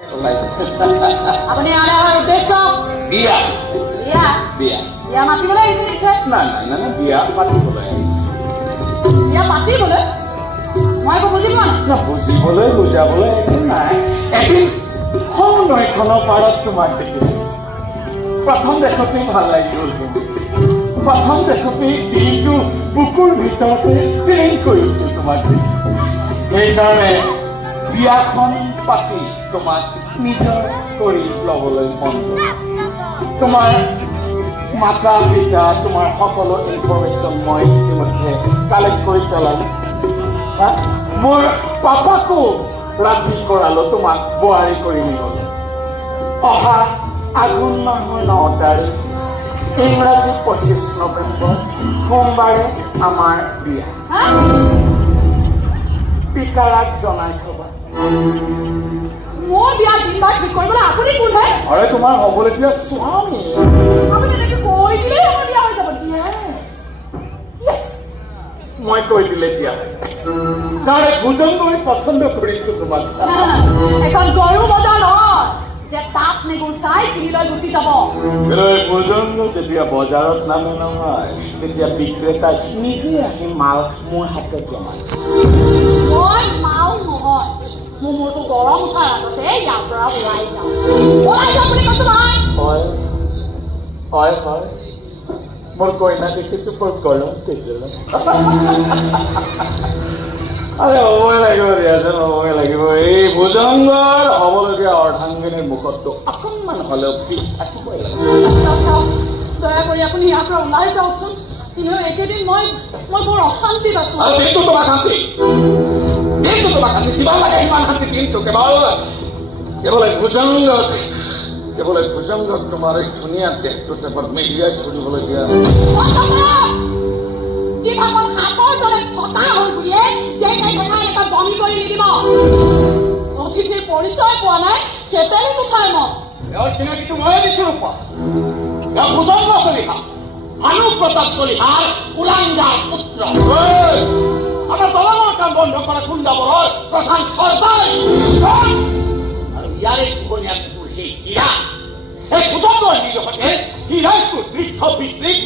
আপুনি আমাৰ উদ্দেশ্য বিয়া বিয়া বিয়া বিয়া মাতিবলৈ আহিছে নাই নাই নাই বিয়া পাতিবলৈ বিয়া পাতিবলৈ মই একো বুজি পোৱা নাই বুজিবলৈ বুজাবলৈ একো নাই এদিন সৌ নৈখনৰ পাৰত তোমাক দেখিছো প্ৰথম দেখোঁতেই ভাল লাগি গ'ল প্ৰথম দেখোঁতেই দিনটো বুকুৰ ভিতৰতে চিৰিং কৰি উঠিছো তোমাক সেইকাৰণে বিয়াখন পাতি তোমাক নিজৰ কৰি ল'বলৈ মন গ'ল তোমাৰ মাতা পিতা তোমাৰ সকলো ইনফৰমেশ্যন মই ইতিমধ্যে কালেক্ট কৰি পেলালো মোৰ পাপাকো ৰাজি কৰালো তোমাক বোৱাৰী কৰি নিবলৈ অহা আঘোণ মাহৰ 9 তাৰিখ ইংৰাজী 25 নৱেম্বৰ সোমবাৰে আমাৰ বিয়া পিতাৰাক জনাই থবা মোৰ বিয়াৰ দিন বাৰ ঠিক কৰিবলৈ আপুনি কোনহে আৰে তোমাৰ হ'বলগীয়া স্বামী আপুনি এনেকৈ কৈ দিলেই আমাৰ বিয়া হৈ যাব মই কৈ দিলে বিয়া তাৰে ভোজন কৰি পচন্দ কৰিছো তোমাক এখন গৰু বজাৰ নহয় যে তাত নেগুৰ চাই কিনি লৈ গুচি যাব ভোজন যেতিয়া বজাৰত নামে নহয় তেতিয়া বিক্ৰেতাই নিজে আহি মাল মোৰ হাতত জমাই মই মাও নহয় মোৰ মূৰটো গৰম উঠাৰ আগতে ইয়াৰ পৰা ওলাই যাওঁ বুলি কৈছো নহয় হয় হয় মোৰ কইনা দেখিছো বৰ গৰম কৈছিলে আৰে সময় লাগিব দিয়াচোন সময় লাগিব এই ভোজংগৰ হ'বলগীয়া অৰ্ধাংগিনীৰ মুখতটো অকণমান হ'লেও পিঠ থাকিবই লাগিব দয়া কৰি আপুনি ইয়াৰ পৰা ওলাই যাওকচোন কিন্তু একেদিন মই বৰ অশান্তিত আছো দিনটো তোমাৰ শান্তি যিমান লাগে সিমান শান্তি দিনটো কেৱল ভোজংগক তোমাৰ এই ধুনীয়া দেহটোত এবাৰ মেলিয়াই ধৰিবলৈ দিয়া জিভাখন হাতৰ দৰে ফটা হৈ বুলিয়ে যে কথা এটা বমি কৰি নিদিব অতিথিৰ পৰিচয় পোৱা নাই সেইটোৱেই মুখাৰ মত ইয়াৰ চিনাকিটো ময়ে দিছো ৰূপা ইয়াৰ ভোজংগ চলিহা ভানু প্ৰতাপ চলিহাৰ উলাংগাৰ পুত্ৰ আমাৰ দলঙৰ কাম বন্ধ কৰা খুন্দাবৰ প্ৰধান চৰ্দাৰ আৰু ইয়াৰে পোহনীয়া কুকুৰ সেই হীৰা এই ভোজংগৰ নিৰসতে হীৰাইটো বৃদ্ধ পিতৃক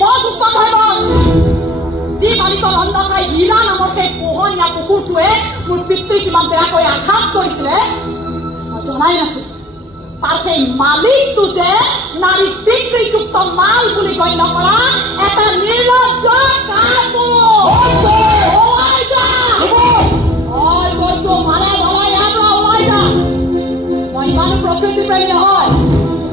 যি মালিকৰ অন্ধকাই হীৰা নামৰ সেই পোহনীয়া কুকুৰটোৱে মোৰ পিতৃক কিমান বেয়াকৈ আঘাত কৰিছিলে মই জনাই নাছিলো তাৰ সেই মালিকটো যে নাৰী বিক্ৰীযুক্ত মাল বুলি গণ্য কৰা এটা নিৰ্লজ্জ মই ইমানো প্ৰকৃতি প্ৰেমী নহয়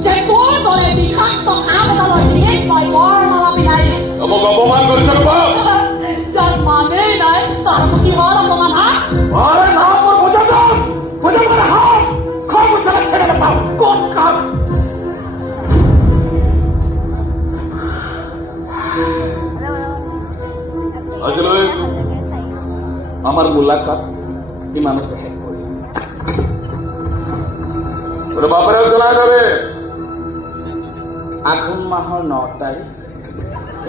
যে তোৰ দৰে বিষাক্ত কাম এডালৰ ডিঙিত মই বৰ মালা পিন্ধাই অপমান কৰিছে যাৰ মানেই নাই তাৰ কি হ'ল অপমান আজিলৈ আমাৰ মোলাকাত ইমানতে শেষ কৰিম বাপেৰে জনাই ধৰে আঘোণ মাহৰ 9 তাৰিখ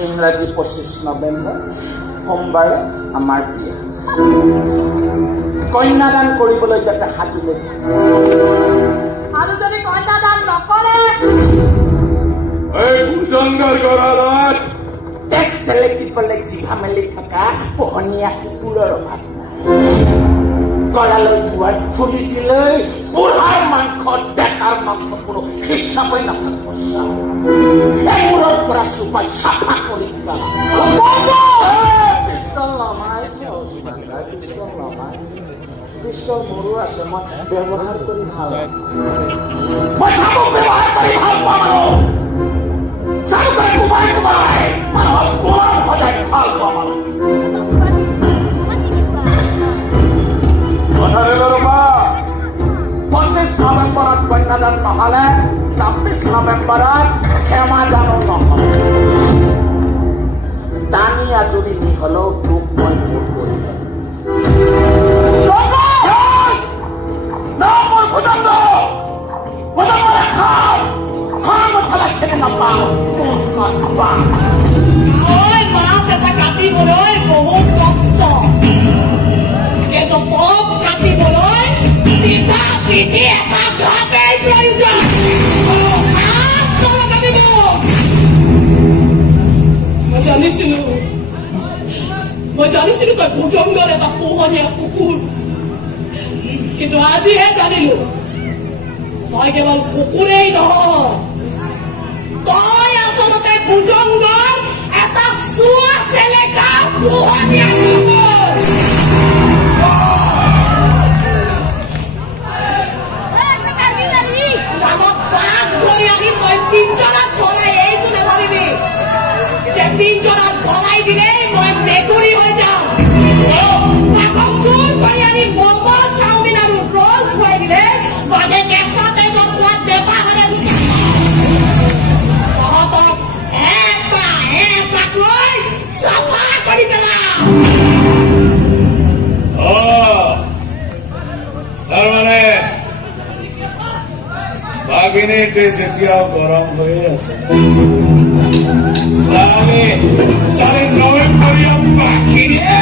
ইংৰাজী 25 নৱেম্বৰ সোমবাৰে আমাৰ বিয়া কন্যাদান কৰিবলৈ যাতে সাজুলৈ আৰু যদি কন্যাদান নকৰে এই ভোজংগৰ গঁৰালত টেক্স চেলেকিবলৈ জিভা মেলি থকা পোহনীয়া কুকুৰৰ অভাৱ নাই গঁৰালৈ দুৱাৰ খুলি দিলৈ বুঢ়াৰ মাংস ডেকাৰ মাংস কোনো হিচাপে নাথাকিব মূৰৰ পৰা চুপাই চাফা কৰি পিষ্টল মোৰো আছে মই ব্যৱহাৰ কৰি ভাল মই চাবক ব্যৱহাৰ কৰি ভাল পাওঁ চাবক কোবাই মানুহক কোৱাৰ সদায় ভাল পাওঁ কথা দিল ৰবা 25 নৱেম্বৰত কন্যাদান নহলে 26 নৱেম্বৰত ক্ষমাদানো নহ'ব টানি আজৰি নি হলেও তোক মই ভোট কৰিম কাটিবলৈ বহুত কষ্ট কিন্তু কাটিবলৈ পিঠা পিঠি এটা ভুজংগৰ এটা পোহনীয়া কুকুৰ কিন্তু আজিহে জানিলো মই কেৱল কুকুৰেই নহয় তই আচলতে ভুজংগৰ এটা চুৱা চেলেকা পোহনীয়া কুকুৰ জালত বাঘ ধৰি আনি মই পিঞ্জৰাত ভৰাই এইটো নাভাবিবি যে পিঞ্জৰাত ভৰাই দিলে মই মেকুৰী হৈ যাম বাঘক জোৰ কৰি আনি ম'ম' চাওমিন আৰু ৰোল খুৱাই দিলে বাঘে কেঁচা তেজত সোৱাদ নেপাহৰে তহঁতক এটাকৈ চাফা কৰি পেলাম তাৰমানে বাঘিনীটি যেতিয়াও গৰম হৈয়ে আছে চাৰে নৱেম্বৰীয়া বাঘিনীয়ে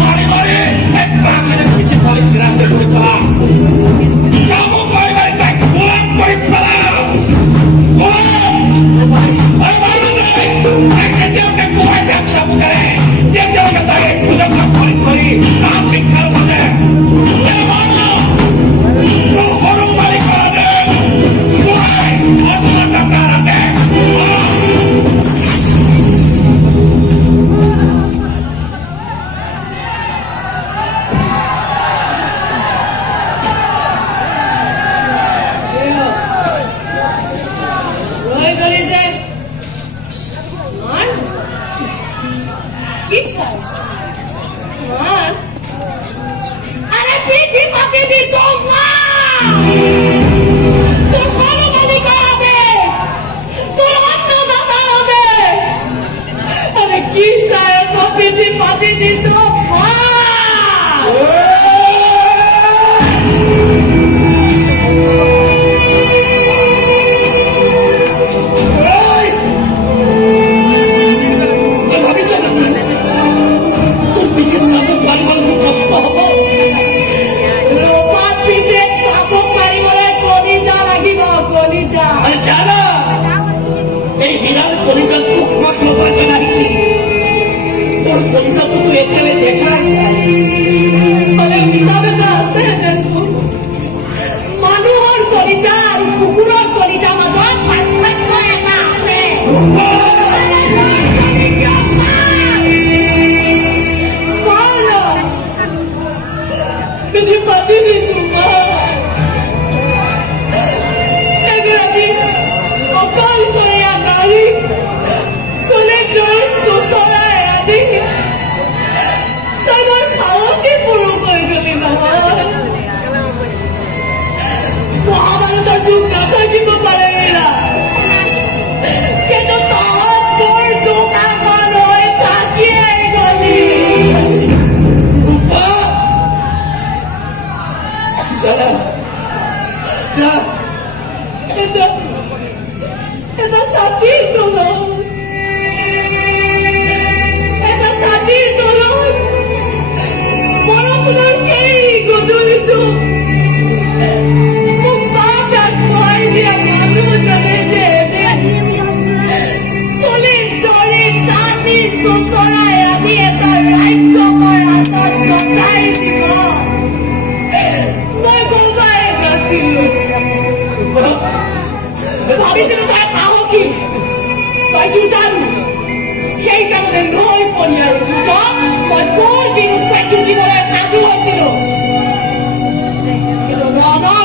মাৰি মাৰি এক বাঘেৰে পিঠে থৈ চিৰাচে কৰি পেলাম চাবুক মাৰি মাৰি তাক গোলাম কৰি পেলাম কেতিয়াওকে কোৱাই তাক চাবুকেৰে যেতিয়াওকে তাক এই ভুজংগ কৰি কৰি নাম ভিক্ষাৰ মাজে তোৰ সৰু মালিকৰ দে মই অন্য টকাৰ দে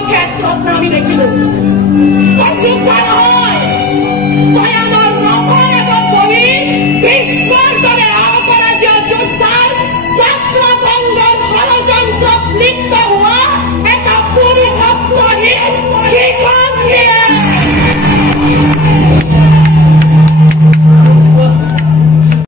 ক্ষেত্ৰত নামি দেখিলো